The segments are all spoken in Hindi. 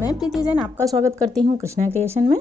मैं प्रीति जैन आपका स्वागत करती हूँ कृष्णा क्रिएशन में।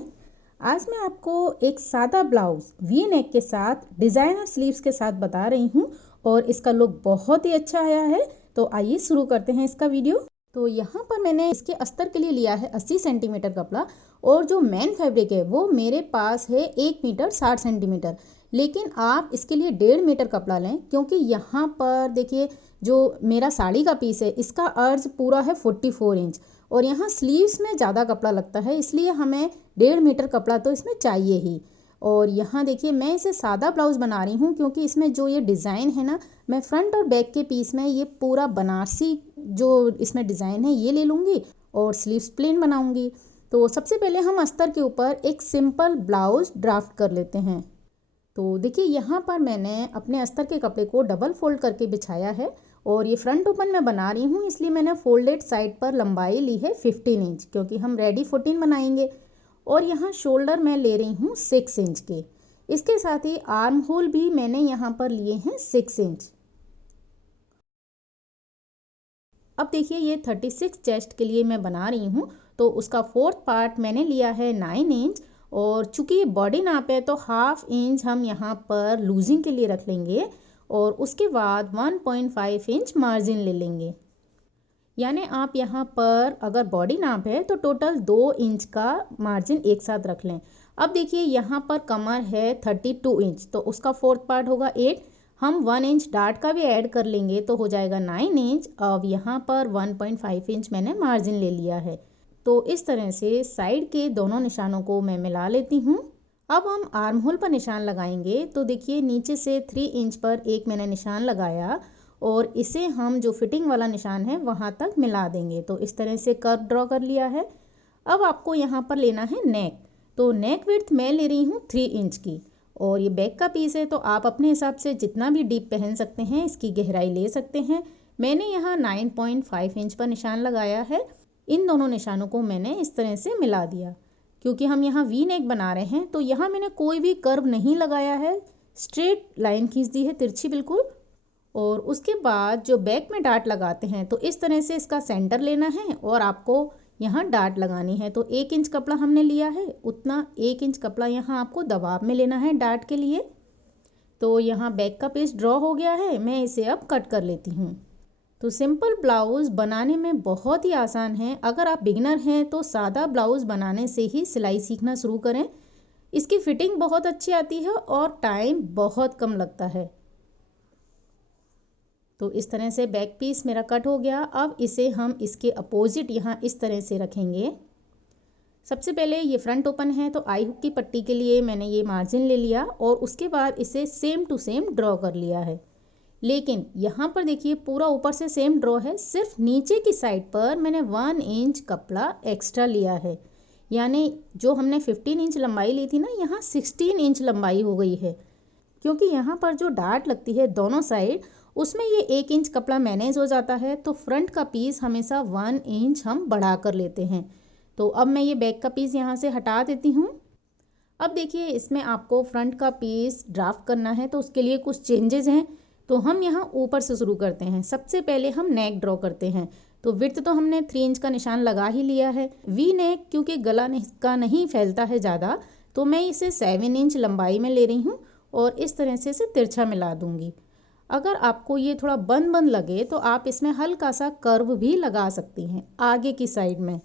आज मैं आपको एक सादा ब्लाउज वी नेक के साथ डिज़ाइनर स्लीव्स के साथ बता रही हूँ और इसका लुक बहुत ही अच्छा आया है। तो आइए शुरू करते हैं इसका वीडियो। तो यहाँ पर मैंने इसके अस्तर के लिए लिया है 80 सेंटीमीटर कपड़ा और जो मेन फैब्रिक है वो मेरे पास है 1 मीटर 60 सेंटीमीटर, लेकिन आप इसके लिए 1.5 मीटर कपड़ा लें क्योंकि यहाँ पर देखिए जो मेरा साड़ी का पीस है इसका अर्ज पूरा है 44 इंच और यहाँ स्लीव्स में ज़्यादा कपड़ा लगता है, इसलिए हमें 1.5 मीटर कपड़ा तो इसमें चाहिए ही। और यहाँ देखिए मैं इसे सादा ब्लाउज़ बना रही हूँ क्योंकि इसमें जो ये डिज़ाइन है ना, मैं फ्रंट और बैक के पीस में ये पूरा बनारसी जो इसमें डिज़ाइन है ये ले लूँगी और स्लीव्स प्लेन बनाऊँगी। तो सबसे पहले हम अस्तर के ऊपर एक सिंपल ब्लाउज़ ड्राफ्ट कर लेते हैं। तो देखिए यहाँ पर मैंने अपने अस्तर के कपड़े को डबल फोल्ड करके बिछाया है और ये फ्रंट ओपन में बना रही हूँ, इसलिए मैंने फोल्डेड साइड पर लंबाई ली है 15 इंच क्योंकि हम रेडी 14 बनाएंगे। और यहाँ शोल्डर मैं ले रही हूँ 6 इंच के। इसके साथ ही आर्म होल भी मैंने यहाँ पर लिए हैं 6 इंच। अब देखिए ये 36 चेस्ट के लिए मैं बना रही हूँ, तो उसका 4th पार्ट मैंने लिया है 9 इंच और चूंकि ये बॉडी नाप है तो हाफ इंच हम यहाँ पर लूजिंग के लिए रख लेंगे और उसके बाद 1.5 इंच मार्जिन ले लेंगे। यानी आप यहाँ पर अगर बॉडी नाप है तो टोटल 2 इंच का मार्जिन एक साथ रख लें। अब देखिए यहाँ पर कमर है 32 इंच, तो उसका 4th पार्ट होगा 8। हम 1 इंच डार्ट का भी ऐड कर लेंगे तो हो जाएगा 9 इंच। अब यहाँ पर 1.5 इंच मैंने मार्जिन ले लिया है। तो इस तरह से साइड के दोनों निशानों को मैं मिला लेती हूँ। अब हम आर्म होल पर निशान लगाएंगे। तो देखिए नीचे से 3 इंच पर एक मैंने निशान लगाया और इसे हम जो फिटिंग वाला निशान है वहाँ तक मिला देंगे। तो इस तरह से कर्व ड्रॉ कर लिया है। अब आपको यहाँ पर लेना है नेक। तो नेक विड्थ मैं ले रही हूँ 3 इंच की और ये बैक का पीस है तो आप अपने हिसाब से जितना भी डीप पहन सकते हैं इसकी गहराई ले सकते हैं। मैंने यहाँ 9.5 इंच पर निशान लगाया है। इन दोनों निशानों को मैंने इस तरह से मिला दिया। क्योंकि हम यहाँ वी नेक बना रहे हैं तो यहाँ मैंने कोई भी कर्व नहीं लगाया है, स्ट्रेट लाइन खींच दी है तिरछी बिल्कुल। और उसके बाद जो बैक में डार्ट लगाते हैं तो इस तरह से इसका सेंटर लेना है और आपको यहाँ डार्ट लगानी है। तो 1 इंच कपड़ा हमने लिया है, उतना 1 इंच कपड़ा यहाँ आपको दबाव में लेना है डार्ट के लिए। तो यहाँ बैक का पीस ड्रॉ हो गया है, मैं इसे अब कट कर लेती हूँ। तो सिंपल ब्लाउज़ बनाने में बहुत ही आसान है। अगर आप बिगिनर हैं तो सादा ब्लाउज़ बनाने से ही सिलाई सीखना शुरू करें। इसकी फिटिंग बहुत अच्छी आती है और टाइम बहुत कम लगता है। तो इस तरह से बैक पीस मेरा कट हो गया। अब इसे हम इसके अपोजिट यहाँ इस तरह से रखेंगे। सबसे पहले ये फ्रंट ओपन है तो आई हुक की पट्टी के लिए मैंने ये मार्जिन ले लिया और उसके बाद इसे सेम टू सेम ड्रॉ कर लिया है। लेकिन यहाँ पर देखिए पूरा ऊपर से सेम ड्रॉ है, सिर्फ नीचे की साइड पर मैंने 1 इंच कपड़ा एक्स्ट्रा लिया है। यानी जो हमने 15 इंच लंबाई ली थी ना, यहाँ 16 इंच लंबाई हो गई है। क्योंकि यहाँ पर जो डार्ट लगती है दोनों साइड, उसमें ये 1 इंच कपड़ा मैनेज हो जाता है। तो फ्रंट का पीस हमेशा 1 इंच हम बढ़ा कर लेते हैं। तो अब मैं ये बैक का पीस यहाँ से हटा देती हूँ। अब देखिए इसमें आपको फ्रंट का पीस ड्राफ्ट करना है तो उसके लिए कुछ चेंजेस हैं। तो हम यहाँ ऊपर से शुरू करते हैं। सबसे पहले हम नेक ड्रॉ करते हैं। तो विड्थ तो हमने 3 इंच का निशान लगा ही लिया है। वी नेक क्योंकि गला का नहीं फैलता है ज़्यादा, तो मैं इसे 7 इंच लंबाई में ले रही हूँ और इस तरह से इसे तिरछा मिला दूँगी। अगर आपको ये थोड़ा बंद बंद लगे तो आप इसमें हल्का सा कर्व भी लगा सकती हैं आगे की साइड में।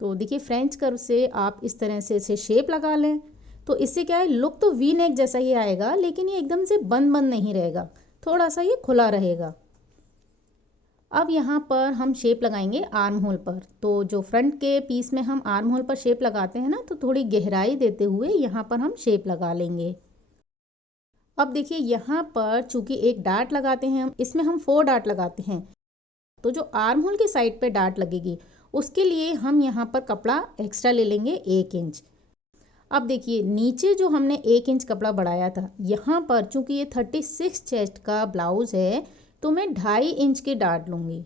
तो देखिए फ्रेंच कर्व से आप इस तरह से इसे शेप लगा लें। तो इससे क्या है, लुक तो वी नेक जैसा ही आएगा लेकिन ये एकदम से बंद बंद नहीं रहेगा, थोड़ा सा ये खुला रहेगा। अब यहाँ पर हम शेप लगाएंगे आर्म होल पर। तो जो फ्रंट के पीस में हम आर्म होल पर शेप लगाते हैं ना, तो थोड़ी गहराई देते हुए यहाँ पर हम शेप लगा लेंगे। अब देखिए यहाँ पर चूंकि एक डार्ट लगाते हैं, इसमें हम 4 डार्ट लगाते हैं। तो जो आर्म होल की साइड पे डार्ट लगेगी उसके लिए हम यहाँ पर कपड़ा एक्स्ट्रा ले लेंगे 1 इंच। अब देखिए नीचे जो हमने 1 इंच कपड़ा बढ़ाया था, यहाँ पर चूंकि ये 36 चेस्ट का ब्लाउज है तो मैं 2.5 इंच की डार्ट लूँगी।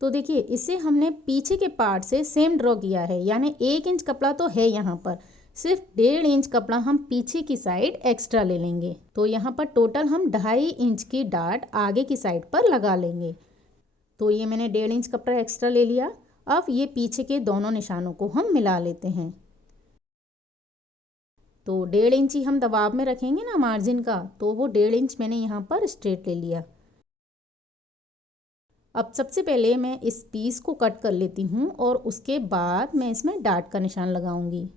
तो देखिए इसे हमने पीछे के पार्ट से सेम ड्रॉ किया है, यानी 1 इंच कपड़ा तो है यहाँ पर, सिर्फ 1.5 इंच कपड़ा हम पीछे की साइड एक्स्ट्रा ले लेंगे। तो यहाँ पर टोटल हम 2.5 इंच की डार्ट आगे की साइड पर लगा लेंगे। तो ये मैंने 1.5 इंच कपड़ा एक्स्ट्रा ले लिया। अब ये पीछे के दोनों निशानों को हम मिला लेते हैं। तो 1.5 इंच ही हम दबाव में रखेंगे ना मार्जिन का, तो वो 1.5 इंच मैंने यहाँ पर स्ट्रेट ले लिया। अब सबसे पहले मैं इस पीस को कट कर लेती हूँ और उसके बाद मैं इसमें डाट का निशान लगाऊंगी।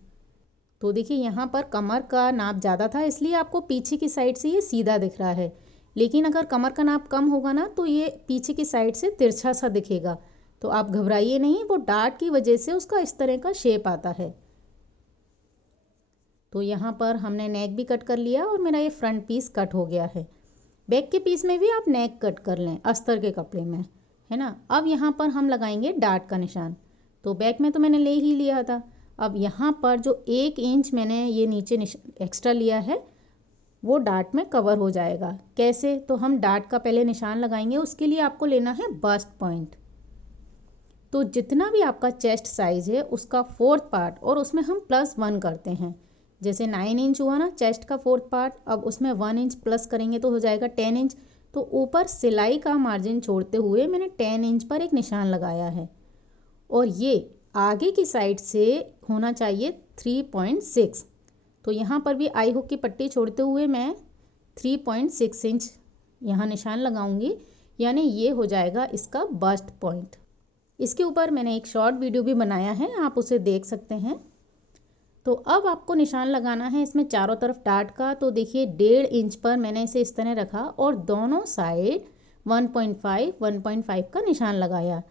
तो देखिए यहाँ पर कमर का नाप ज़्यादा था, इसलिए आपको पीछे की साइड से ये सीधा दिख रहा है, लेकिन अगर कमर का नाप कम होगा ना तो ये पीछे की साइड से तिरछा सा दिखेगा। तो आप घबराइए नहीं, वो डाट की वजह से उसका इस तरह का शेप आता है। तो यहाँ पर हमने नेक भी कट कर लिया और मेरा ये फ्रंट पीस कट हो गया है। बैक के पीस में भी आप नेक कट कर लें अस्तर के कपड़े में, है ना। अब यहाँ पर हम लगाएंगे डाट का निशान। तो बैक में तो मैंने ले ही लिया था। अब यहाँ पर जो 1 इंच मैंने ये नीचे एक्स्ट्रा लिया है वो डाट में कवर हो जाएगा। कैसे? तो हम डाट का पहले निशान लगाएंगे, उसके लिए आपको लेना है बस्ट पॉइंट। तो जितना भी आपका चेस्ट साइज़ है उसका 4th पार्ट, और उसमें हम +1 करते हैं। जैसे 9 इंच हुआ ना चेस्ट का 4th पार्ट, अब उसमें 1 इंच प्लस करेंगे तो हो जाएगा 10 इंच। तो ऊपर सिलाई का मार्जिन छोड़ते हुए मैंने 10 इंच पर एक निशान लगाया है, और ये आगे की साइड से होना चाहिए 3.6। तो यहाँ पर भी आई हुक की पट्टी छोड़ते हुए मैं 3.6 इंच यहाँ निशान लगाऊंगी, यानी ये हो जाएगा इसका बस्ट पॉइंट। इसके ऊपर मैंने एक शॉर्ट वीडियो भी बनाया है, आप उसे देख सकते हैं। तो अब आपको निशान लगाना है इसमें चारों तरफ डाट का। तो देखिए 1.5 इंच पर मैंने इसे इस तरह रखा और दोनों साइड 1.5 का निशान लगाया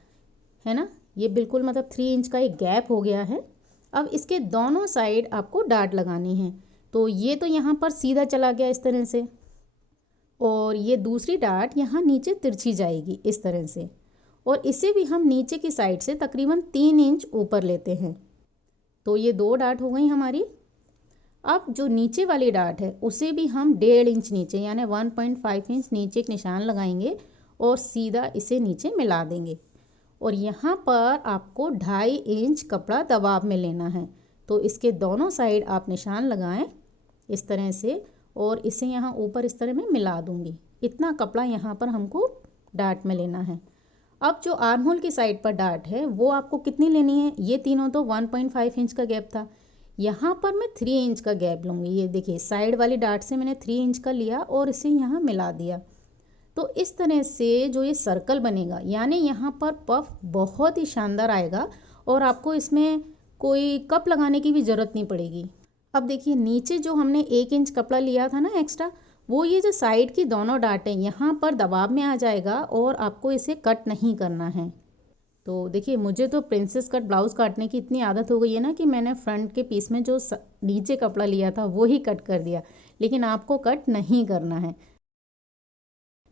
है ना। ये बिल्कुल मतलब 3 इंच का एक गैप हो गया है। अब इसके दोनों साइड आपको डाट लगानी है। तो ये तो यहाँ पर सीधा चला गया इस तरह से, और ये दूसरी डाट यहाँ नीचे तिरछी जाएगी इस तरह से, और इसे भी हम नीचे की साइड से तकरीबन 3 इंच ऊपर लेते हैं। तो ये 2 डाट हो गई हमारी। अब जो नीचे वाली डाट है उसे भी हम 1.5 इंच नीचे यानी 1.5 इंच नीचे एक निशान लगाएंगे और सीधा इसे नीचे मिला देंगे। और यहाँ पर आपको 2.5 इंच कपड़ा दबाव में लेना है। तो इसके दोनों साइड आप निशान लगाएं इस तरह से, और इसे यहाँ ऊपर इस तरह में मिला दूंगी। इतना कपड़ा यहाँ पर हमको डाट में लेना है। अब जो आर्म होल की साइड पर डाट है वो आपको कितनी लेनी है? ये तीनों तो 1.5 इंच का गैप था, यहाँ पर मैं 3 इंच का गैप लूँगी। ये देखिए साइड वाली डाट से मैंने 3 इंच का लिया और इसे यहाँ मिला दिया। तो इस तरह से जो ये सर्कल बनेगा, यानी यहाँ पर पफ बहुत ही शानदार आएगा और आपको इसमें कोई कप लगाने की भी ज़रूरत नहीं पड़ेगी। अब देखिए नीचे जो हमने 1 इंच कपड़ा लिया था ना एक्स्ट्रा, वो ये जो साइड की दोनों डाटें यहाँ पर दबाव में आ जाएगा और आपको इसे कट नहीं करना है। तो देखिए मुझे तो प्रिंसेस कट ब्लाउज़ काटने की इतनी आदत हो गई है ना कि मैंने फ्रंट के पीस में जो नीचे कपड़ा लिया था वो ही कट कर दिया, लेकिन आपको कट नहीं करना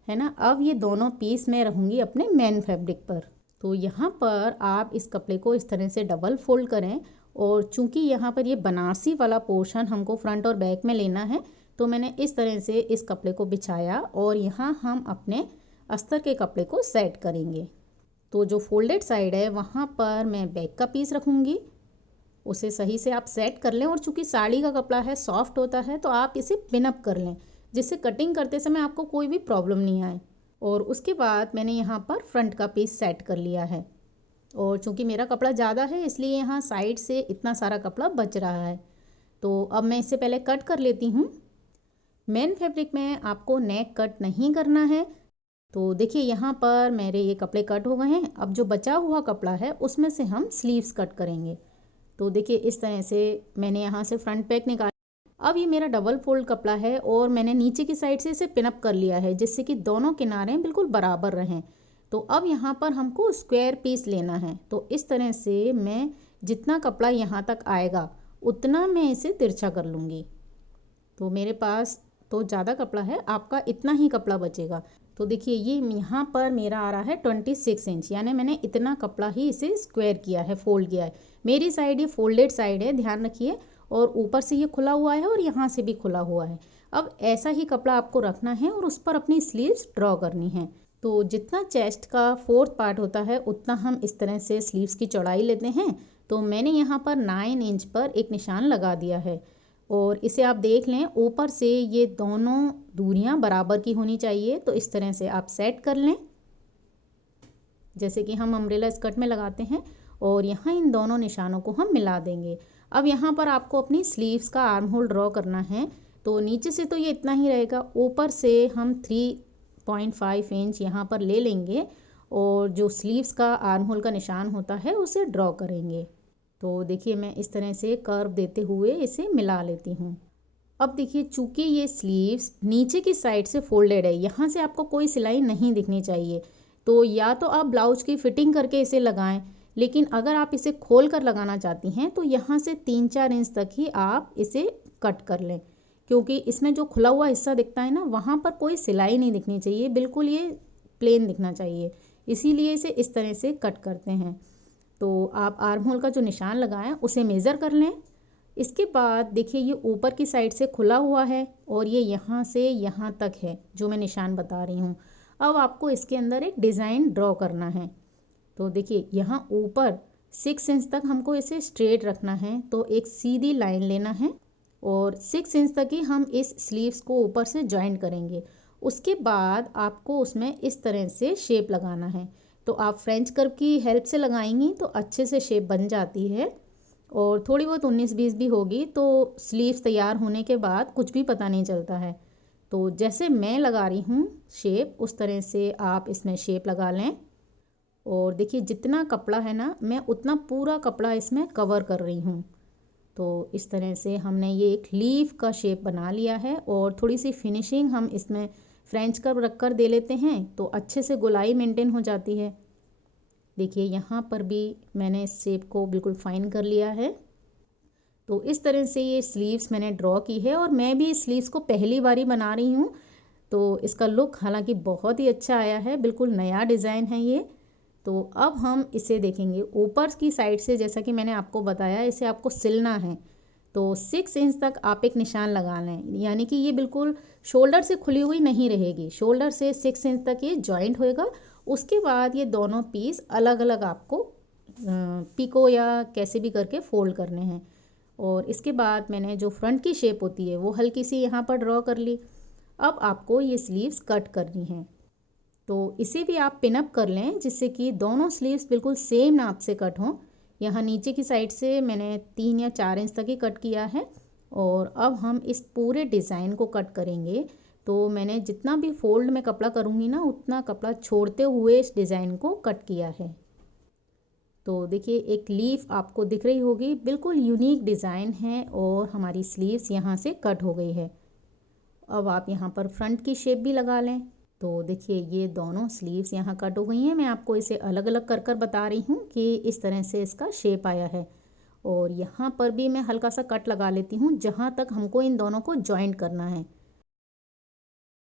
है ना। अब ये दोनों पीस मैं रहूँगी अपने मेन फैब्रिक पर। तो यहाँ पर आप इस कपड़े को इस तरह से डबल फोल्ड करें, और चूंकि यहाँ पर ये बनारसी वाला पोर्शन हमको फ्रंट और बैक में लेना है, तो मैंने इस तरह से इस कपड़े को बिछाया और यहाँ हम अपने अस्तर के कपड़े को सेट करेंगे। तो जो फोल्डेड साइड है वहाँ पर मैं बैक का पीस रखूँगी, उसे सही से आप सेट कर लें। और चूँकि साड़ी का कपड़ा है, सॉफ्ट होता है, तो आप इसे पिनअप कर लें जिससे कटिंग करते समय आपको कोई भी प्रॉब्लम नहीं आए। और उसके बाद मैंने यहाँ पर फ्रंट का पीस सेट कर लिया है, और चूँकि मेरा कपड़ा ज़्यादा है इसलिए यहाँ साइड से इतना सारा कपड़ा बच रहा है। तो अब मैं इससे पहले कट कर लेती हूँ। मेन फैब्रिक में आपको नेक कट नहीं करना है। तो देखिए यहाँ पर मेरे ये कपड़े कट हो गए हैं। अब जो बचा हुआ कपड़ा है उसमें से हम स्लीव्स कट करेंगे। तो देखिए इस तरह से मैंने यहाँ से फ्रंट पैक निकाला। अब ये मेरा डबल फोल्ड कपड़ा है और मैंने नीचे की साइड से इसे पिनअप कर लिया है जिससे कि दोनों किनारे बिल्कुल बराबर रहें। तो अब यहाँ पर हमको स्क्वायर पीस लेना है। तो इस तरह से मैं जितना कपड़ा यहाँ तक आएगा उतना मैं इसे तिरछा कर लूँगी। तो मेरे पास तो ज़्यादा कपड़ा है, आपका इतना ही कपड़ा बचेगा। तो देखिए ये यहाँ पर मेरा आ रहा है 26 इंच, यानी मैंने इतना कपड़ा ही इसे स्क्वायर किया है, फोल्ड किया है। मेरी साइड ये फोल्डेड साइड है, ध्यान रखिए, और ऊपर से ये खुला हुआ है और यहाँ से भी खुला हुआ है। अब ऐसा ही कपड़ा आपको रखना है और उस पर अपनी स्लीव्स ड्रॉ करनी है। तो जितना चेस्ट का 4th पार्ट होता है उतना हम इस तरह से स्लीव्स की चौड़ाई लेते हैं। तो मैंने यहाँ पर 9 इंच पर एक निशान लगा दिया है, और इसे आप देख लें ऊपर से ये दोनों दूरियां बराबर की होनी चाहिए। तो इस तरह से आप सेट कर लें जैसे कि हम अम्ब्रेला स्कर्ट में लगाते हैं। और यहाँ इन दोनों निशानों को हम मिला देंगे। अब यहाँ पर आपको अपनी स्लीव्स का आर्म होल ड्रॉ करना है। तो नीचे से तो ये इतना ही रहेगा, ऊपर से हम 3.5 इंच यहाँ पर ले लेंगे और जो स्लीव्स का आर्म होल का निशान होता है उसे ड्रॉ करेंगे। तो देखिए मैं इस तरह से कर्व देते हुए इसे मिला लेती हूँ। अब देखिए चूँकि ये स्लीव्स नीचे की साइड से फोल्डेड है, यहाँ से आपको कोई सिलाई नहीं दिखनी चाहिए। तो या तो आप ब्लाउज की फिटिंग करके इसे लगाएं, लेकिन अगर आप इसे खोल कर लगाना चाहती हैं तो यहाँ से 3-4 इंच तक ही आप इसे कट कर लें, क्योंकि इसमें जो खुला हुआ हिस्सा दिखता है ना, वहाँ पर कोई सिलाई नहीं दिखनी चाहिए, बिल्कुल ये प्लेन दिखना चाहिए, इसीलिए इसे इस तरह से कट करते हैं। तो आप आर्म होल का जो निशान लगाएं उसे मेज़र कर लें। इसके बाद देखिए ये ऊपर की साइड से खुला हुआ है और ये यहाँ से यहाँ तक है जो मैं निशान बता रही हूँ। अब आपको इसके अंदर एक डिज़ाइन ड्रॉ करना है। तो देखिए यहाँ ऊपर 6 इंच तक हमको इसे स्ट्रेट रखना है, तो एक सीधी लाइन लेना है और 6 इंच तक ही हम इस स्लीव्स को ऊपर से जॉइंट करेंगे। उसके बाद आपको उसमें इस तरह से शेप लगाना है। तो आप फ्रेंच कर्व की हेल्प से लगाएंगी तो अच्छे से शेप बन जाती है, और थोड़ी बहुत 19-20 भी होगी तो स्लीव्स तैयार होने के बाद कुछ भी पता नहीं चलता है। तो जैसे मैं लगा रही हूँ शेप, उस तरह से आप इसमें शेप लगा लें। और देखिए जितना कपड़ा है ना, मैं उतना पूरा कपड़ा इसमें कवर कर रही हूँ। तो इस तरह से हमने ये एक लीफ का शेप बना लिया है और थोड़ी सी फिनिशिंग हम इसमें फ्रेंच कर्व रख कर दे लेते हैं तो अच्छे से गोलाई मेंटेन हो जाती है। देखिए यहाँ पर भी मैंने इस शेप को बिल्कुल फाइन कर लिया है। तो इस तरह से ये स्लीव्स मैंने ड्रॉ की है और मैं भी स्लीव्स को पहली बार ही बना रही हूँ। तो इसका लुक हालांकि बहुत ही अच्छा आया है, बिल्कुल नया डिज़ाइन है ये। तो अब हम इसे देखेंगे ऊपर की साइड से, जैसा कि मैंने आपको बताया इसे आपको सिलना है। तो 6 इंच तक आप एक निशान लगा लें, यानी कि ये बिल्कुल शोल्डर से खुली हुई नहीं रहेगी, शोल्डर से 6 इंच तक ये जॉइंट होएगा। उसके बाद ये दोनों पीस अलग अलग आपको पिको या कैसे भी करके फोल्ड करने हैं। और इसके बाद मैंने जो फ्रंट की शेप होती है वो हल्की सी यहाँ पर ड्रॉ कर ली। अब आपको ये स्लीव्स कट करनी है, तो इसे भी आप पिन अप कर लें जिससे कि दोनों स्लीव्स बिल्कुल सेम नाप से कट हों। यहाँ नीचे की साइड से मैंने 3 या 4 इंच तक ही कट किया है और अब हम इस पूरे डिज़ाइन को कट करेंगे। तो मैंने जितना भी फोल्ड में कपड़ा करूँगी ना, उतना कपड़ा छोड़ते हुए इस डिज़ाइन को कट किया है। तो देखिए एक लीफ आपको दिख रही होगी, बिल्कुल यूनिक डिज़ाइन है और हमारी स्लीव्स यहाँ से कट हो गई है। अब आप यहाँ पर फ्रंट की शेप भी लगा लें। तो देखिए ये दोनों स्लीव्स यहाँ कट हो गई हैं। मैं आपको इसे अलग अलग कर कर बता रही हूँ कि इस तरह से इसका शेप आया है। और यहाँ पर भी मैं हल्का सा कट लगा लेती हूँ जहाँ तक हमको इन दोनों को जॉइंट करना है।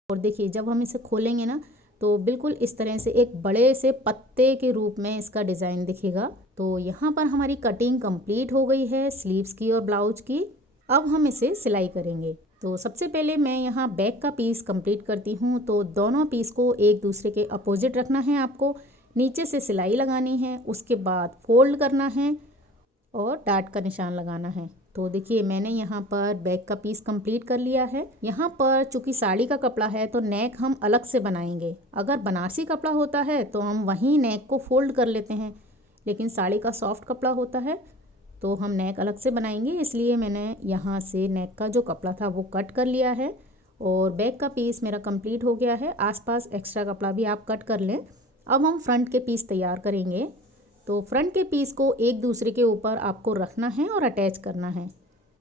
और देखिए जब हम इसे खोलेंगे ना, तो बिल्कुल इस तरह से एक बड़े से पत्ते के रूप में इसका डिज़ाइन दिखेगा। तो यहाँ पर हमारी कटिंग कंप्लीट हो गई है स्लीव्स की और ब्लाउज की। अब हम इसे सिलाई करेंगे। तो सबसे पहले मैं यहाँ बैक का पीस कंप्लीट करती हूँ। तो दोनों पीस को एक दूसरे के अपोजिट रखना है आपको, नीचे से सिलाई लगानी है, उसके बाद फोल्ड करना है और डाट का निशान लगाना है। तो देखिए मैंने यहाँ पर बैक का पीस कंप्लीट कर लिया है। यहाँ पर चूँकि साड़ी का कपड़ा है तो नेक हम अलग से बनाएंगे। अगर बनारसी कपड़ा होता है तो हम वहीं नेक को फोल्ड कर लेते हैं, लेकिन साड़ी का सॉफ्ट कपड़ा होता है तो हम नेक अलग से बनाएंगे, इसलिए मैंने यहाँ से नेक का जो कपड़ा था वो कट कर लिया है और बैक का पीस मेरा कंप्लीट हो गया है। आसपास एक्स्ट्रा कपड़ा भी आप कट कर लें। अब हम फ्रंट के पीस तैयार करेंगे। तो फ्रंट के पीस को एक दूसरे के ऊपर आपको रखना है और अटैच करना है।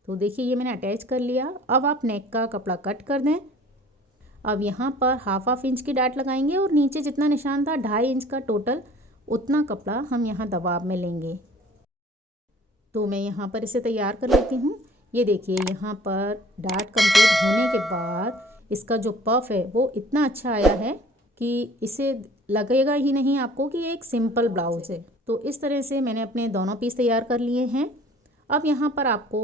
तो देखिए ये मैंने अटैच कर लिया। अब आप नेक का कपड़ा कट कर दें। अब यहाँ पर हाफ इंच की डाट लगाएंगे और नीचे जितना निशान था 2.5 इंच का टोटल, उतना कपड़ा हम यहाँ दबाव में लेंगे। तो मैं यहाँ पर इसे तैयार कर लेती हूँ। ये देखिए यहाँ पर डाट कंप्लीट होने के बाद इसका जो पफ है वो इतना अच्छा आया है कि इसे लगेगा ही नहीं आपको कि ये एक सिंपल ब्लाउज है। तो इस तरह से मैंने अपने दोनों पीस तैयार कर लिए हैं। अब यहाँ पर आपको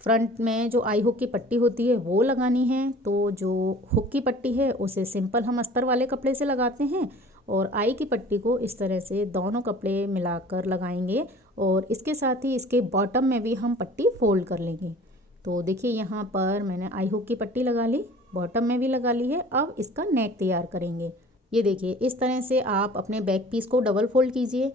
फ्रंट में जो आई हुक की पट्टी होती है वो लगानी है। तो जो हुक की पट्टी है उसे सिंपल हम अस्तर वाले कपड़े से लगाते हैं और आई की पट्टी को इस तरह से दोनों कपड़े मिलाकर लगाएंगे और इसके साथ ही इसके बॉटम में भी हम पट्टी फोल्ड कर लेंगे। तो देखिए यहाँ पर मैंने आई हुक की पट्टी लगा ली, बॉटम में भी लगा ली है। अब इसका नेक तैयार करेंगे। ये देखिए इस तरह से आप अपने बैक पीस को डबल फोल्ड कीजिए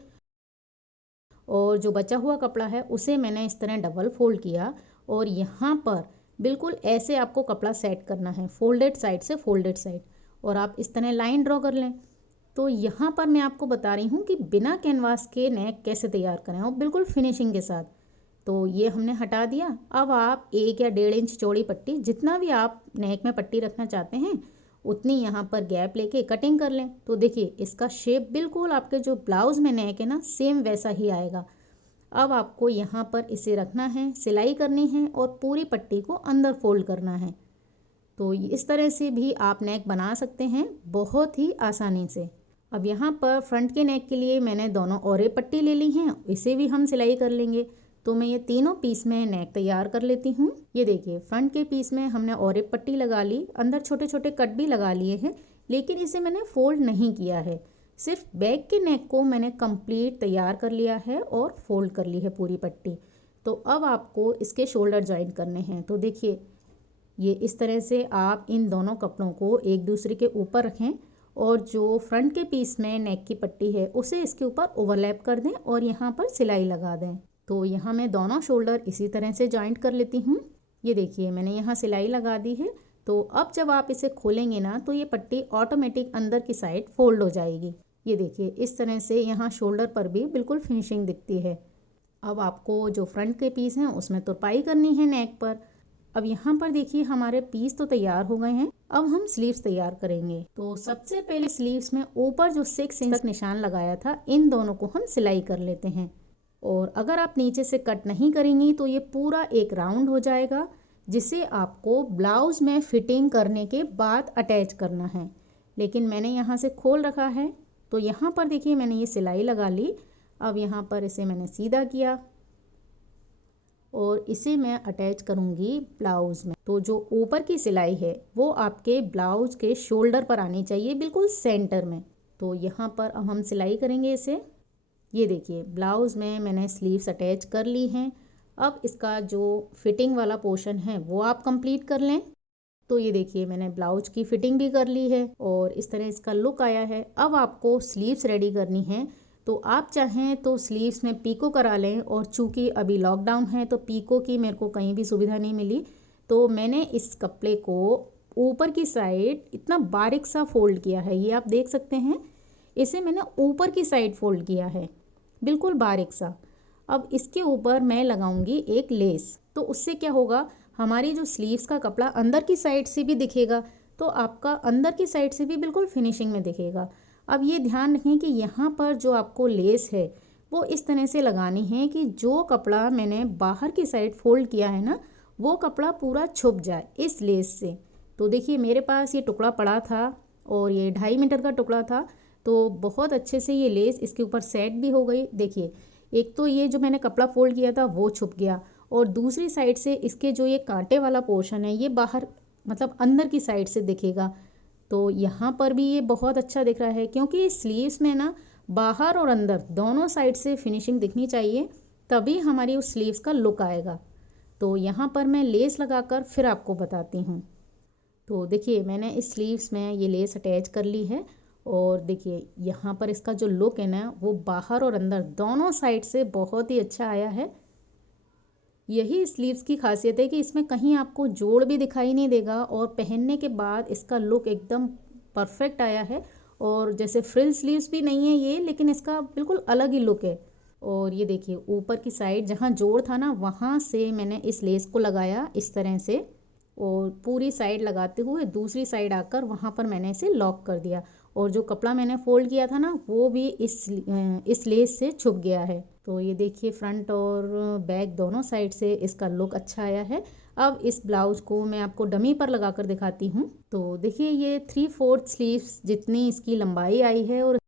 और जो बचा हुआ कपड़ा है उसे मैंने इस तरह डबल फोल्ड किया और यहाँ पर बिल्कुल ऐसे आपको कपड़ा सेट करना है, फोल्डेड साइड से फोल्डेड साइड, और आप इस तरह लाइन ड्रॉ कर लें। तो यहाँ पर मैं आपको बता रही हूँ कि बिना कैनवास के नेक कैसे तैयार करें और बिल्कुल फिनिशिंग के साथ। तो ये हमने हटा दिया। अब आप 1 या 1.5 इंच चौड़ी पट्टी, जितना भी आप नेक में पट्टी रखना चाहते हैं उतनी यहाँ पर गैप लेके कटिंग कर लें। तो देखिए इसका शेप बिल्कुल आपके जो ब्लाउज में नेक है ना, सेम वैसा ही आएगा। अब आपको यहाँ पर इसे रखना है, सिलाई करनी है और पूरी पट्टी को अंदर फोल्ड करना है। तो इस तरह से भी आप नेक बना सकते हैं बहुत ही आसानी से। अब यहाँ पर फ्रंट के नेक के लिए मैंने दोनों औरे पट्टी ले ली हैं, इसे भी हम सिलाई कर लेंगे। तो मैं ये तीनों पीस में नेक तैयार कर लेती हूँ। ये देखिए फ्रंट के पीस में हमने औरे पट्टी लगा ली, अंदर छोटे छोटे कट भी लगा लिए हैं, लेकिन इसे मैंने फोल्ड नहीं किया है। सिर्फ बैक के नेक को मैंने कंप्लीट तैयार कर लिया है और फोल्ड कर ली है पूरी पट्टी। तो अब आपको इसके शोल्डर जॉइंट करने हैं। तो देखिए ये इस तरह से आप इन दोनों कपड़ों को एक दूसरे के ऊपर रखें और जो फ्रंट के पीस में नेक की पट्टी है उसे इसके ऊपर ओवरलैप कर दें और यहाँ पर सिलाई लगा दें। तो यहाँ मैं दोनों शोल्डर इसी तरह से जॉइंट कर लेती हूँ। ये देखिए मैंने यहाँ सिलाई लगा दी है। तो अब जब आप इसे खोलेंगे ना तो ये पट्टी ऑटोमेटिक अंदर की साइड फोल्ड हो जाएगी। ये देखिए इस तरह से यहाँ शोल्डर पर भी बिल्कुल फिनिशिंग दिखती है। अब आपको जो फ्रंट के पीस हैं उसमें तुरपाई करनी है नेक पर। अब यहाँ पर देखिए हमारे पीस तो तैयार हो गए हैं, अब हम स्लीव्स तैयार करेंगे। तो सबसे पहले स्लीव्स में ऊपर जो 6 इंच तक निशान लगाया था, इन दोनों को हम सिलाई कर लेते हैं। और अगर आप नीचे से कट नहीं करेंगी तो ये पूरा एक राउंड हो जाएगा, जिसे आपको ब्लाउज में फिटिंग करने के बाद अटैच करना है। लेकिन मैंने यहाँ से खोल रखा है, तो यहाँ पर देखिए मैंने ये सिलाई लगा ली। अब यहाँ पर इसे मैंने सीधा किया और इसे मैं अटैच करूँगी ब्लाउज में। तो जो ऊपर की सिलाई है वो आपके ब्लाउज के शोल्डर पर आनी चाहिए, बिल्कुल सेंटर में। तो यहाँ पर अब हम सिलाई करेंगे इसे। ये देखिए ब्लाउज में मैंने स्लीव्स अटैच कर ली हैं। अब इसका जो फिटिंग वाला पोर्शन है वो आप कंप्लीट कर लें। तो ये देखिए मैंने ब्लाउज की फिटिंग भी कर ली है और इस तरह इसका लुक आया है। अब आपको स्लीव्स रेडी करनी है। तो आप चाहें तो स्लीव्स में पीको करा लें, और चूँकि अभी लॉकडाउन है तो पीको की मेरे को कहीं भी सुविधा नहीं मिली, तो मैंने इस कपड़े को ऊपर की साइड इतना बारीक सा फोल्ड किया है। ये आप देख सकते हैं, इसे मैंने ऊपर की साइड फोल्ड किया है बिल्कुल बारीक सा। अब इसके ऊपर मैं लगाऊंगी एक लेस। तो उससे क्या होगा, हमारी जो स्लीव्स का कपड़ा अंदर की साइड से भी दिखेगा, तो आपका अंदर की साइड से भी बिल्कुल फिनिशिंग में दिखेगा। अब ये ध्यान रखें कि यहाँ पर जो आपको लेस है वो इस तरह से लगानी है कि जो कपड़ा मैंने बाहर की साइड फोल्ड किया है ना, वो कपड़ा पूरा छुप जाए इस लेस से। तो देखिए मेरे पास ये टुकड़ा पड़ा था और ये 2.5 मीटर का टुकड़ा था, तो बहुत अच्छे से ये लेस इसके ऊपर सेट भी हो गई। देखिए एक तो ये जो मैंने कपड़ा फोल्ड किया था वो छुप गया, और दूसरी साइड से इसके जो ये कांटे वाला पोर्शन है ये बाहर मतलब अंदर की साइड से दिखेगा। तो यहाँ पर भी ये बहुत अच्छा दिख रहा है, क्योंकि स्लीव्स में ना बाहर और अंदर दोनों साइड से फिनिशिंग दिखनी चाहिए, तभी हमारी उस स्लीव्स का लुक आएगा। तो यहाँ पर मैं लेस लगाकर फिर आपको बताती हूँ। तो देखिए मैंने इस स्लीव्स में ये लेस अटैच कर ली है, और देखिए यहाँ पर इसका जो लुक है ना वो बाहर और अंदर दोनों साइड से बहुत ही अच्छा आया है। यही स्लीव्स की खासियत है कि इसमें कहीं आपको जोड़ भी दिखाई नहीं देगा, और पहनने के बाद इसका लुक एकदम परफेक्ट आया है। और जैसे फ्रिल स्लीव्स भी नहीं है ये, लेकिन इसका बिल्कुल अलग ही लुक है। और ये देखिए ऊपर की साइड जहाँ जोड़ था ना, वहाँ से मैंने इस लेस को लगाया इस तरह से, और पूरी साइड लगाते हुए दूसरी साइड आकर वहाँ पर मैंने इसे लॉक कर दिया। और जो कपड़ा मैंने फोल्ड किया था ना वो भी इस लेस से छुप गया है। तो ये देखिए फ्रंट और बैक दोनों साइड से इसका लुक अच्छा आया है। अब इस ब्लाउज को मैं आपको डमी पर लगाकर दिखाती हूँ। तो देखिए ये 3/4 स्लीव्स जितनी इसकी लंबाई आई है, और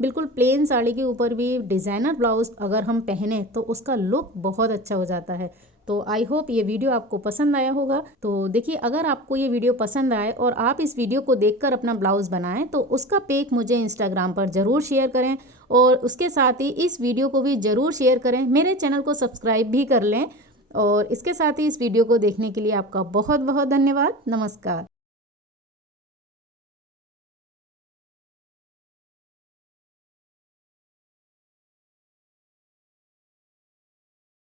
बिल्कुल प्लेन साड़ी के ऊपर भी डिज़ाइनर ब्लाउज अगर हम पहने तो उसका लुक बहुत अच्छा हो जाता है। तो आई होप ये वीडियो आपको पसंद आया होगा। तो देखिए अगर आपको ये वीडियो पसंद आए और आप इस वीडियो को देखकर अपना ब्लाउज़ बनाएं तो उसका पिक मुझे इंस्टाग्राम पर ज़रूर शेयर करें, और उसके साथ ही इस वीडियो को भी ज़रूर शेयर करें। मेरे चैनल को सब्सक्राइब भी कर लें, और इसके साथ ही इस वीडियो को देखने के लिए आपका बहुत बहुत धन्यवाद। नमस्कार।